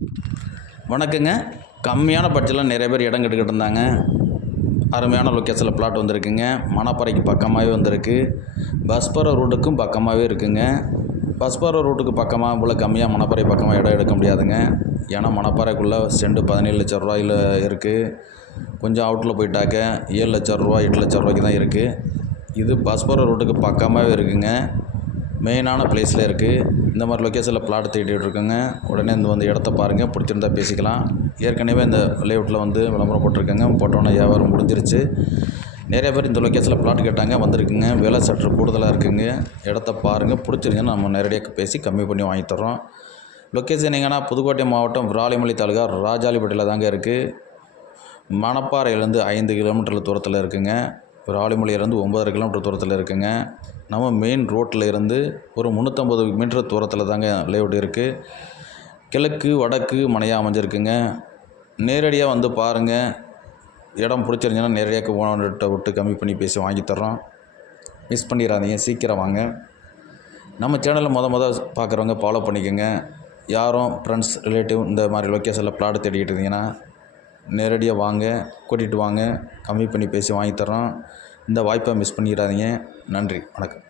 வணக்கங்க. கம்மியான பட்ஜெட்டில் நிறைய பேர் இடம் கேட்டுக்கிட்டு இருந்தாங்க. அருமையான லொக்கேஷனில் பிளாட் வந்திருக்குங்க. மணப்பாறைக்கு பக்கமாகவே வந்திருக்கு. பஸ் போகிற ரூட்டுக்கும் பக்கமாகவே இருக்குங்க. பஸ் போகிற ரூட்டுக்கு பக்கமாக இவ்வளோ கம்மியாக மணப்பாறை பக்கமாக இடம் எடுக்க முடியாதுங்க. ஏன்னா மணப்பாறைக்குள்ளே செண்டு 17 லட்சம் ரூபாயில் இருக்குது. கொஞ்சம் அவுட்டில் போயிட்டாக்க 7 லட்சம் ரூபா 8 லட்சம் ரூபாய்க்கு தான் இருக்குது. இது பஸ் போகிற ரூட்டுக்கு பக்கமாகவே இருக்குங்க. மெயினான பிளேஸில் இருக்குது. இந்த மாதிரி லொக்கேஷனில் பிளாட் தேடிட்டு இருக்குங்க. உடனே வந்து இடத்த பாருங்கள், பிடிச்சிருந்தா பேசிக்கலாம். ஏற்கனவே இந்த லேஅவுட்டில் வந்து விளம்பரம் போட்டிருக்கேங்க. போட்டோன்னே வியாபாரம் முடிஞ்சிருச்சு. நிறைய பேர் இந்த லொக்கேஷனில் பிளாட் கேட்டாங்க, வந்திருக்குங்க. விலை சற்று கூடுதலாக இருக்குங்க. இடத்த பாருங்கள், பிடிச்சிருங்கன்னு நம்ம நேரடியாக பேசி கம்மி பண்ணி வாங்கி தர்றோம். லொக்கேஷன் எங்கன்னா புதுக்கோட்டை மாவட்டம் விராலிமலை தாலுகா ராஜாலிப்பட்டியில் தாங்க இருக்குது. மணப்பாறையிலேருந்து 5 கிலோமீட்டர் தூரத்தில் இருக்குங்க. விராலிமலையிலேருந்து 9 கிலோமீட்டர் தூரத்தில் இருக்குங்க. நம்ம மெயின் ரோட்டில் இருந்து ஒரு 350 மீட்டர் தூரத்தில் தாங்க லேஅவுட் இருக்குது. கிழக்கு வடக்கு மனையாக அமைஞ்சிருக்குங்க. நேரடியாக வந்து பாருங்கள். இடம் பிடிச்சிருந்துச்சுன்னா நேரடியாக ஓனர்கிட்ட விட்டு கம்மி பண்ணி பேசி வாங்கி தர்றோம். மிஸ் பண்ணிடாதீங்க, சீக்கிரம் வாங்க. நம்ம சேனலில் முத பார்க்குறவங்க ஃபாலோ பண்ணிக்கோங்க. யாரும் ஃப்ரெண்ட்ஸ் ரிலேட்டிவ் இந்த மாதிரி லொக்கேஷனில் பிளாட் தேடிக்கிட்டு இருந்தீங்கன்னா நேரடியாக வாங்க, கூட்டிகிட்டு வாங்க, கம்மி பண்ணி பேசி வாங்கி தர்றோம். இந்த வாய்ப்பை மிஸ் பண்ணிடாதீங்க. நன்றி, வணக்கம்.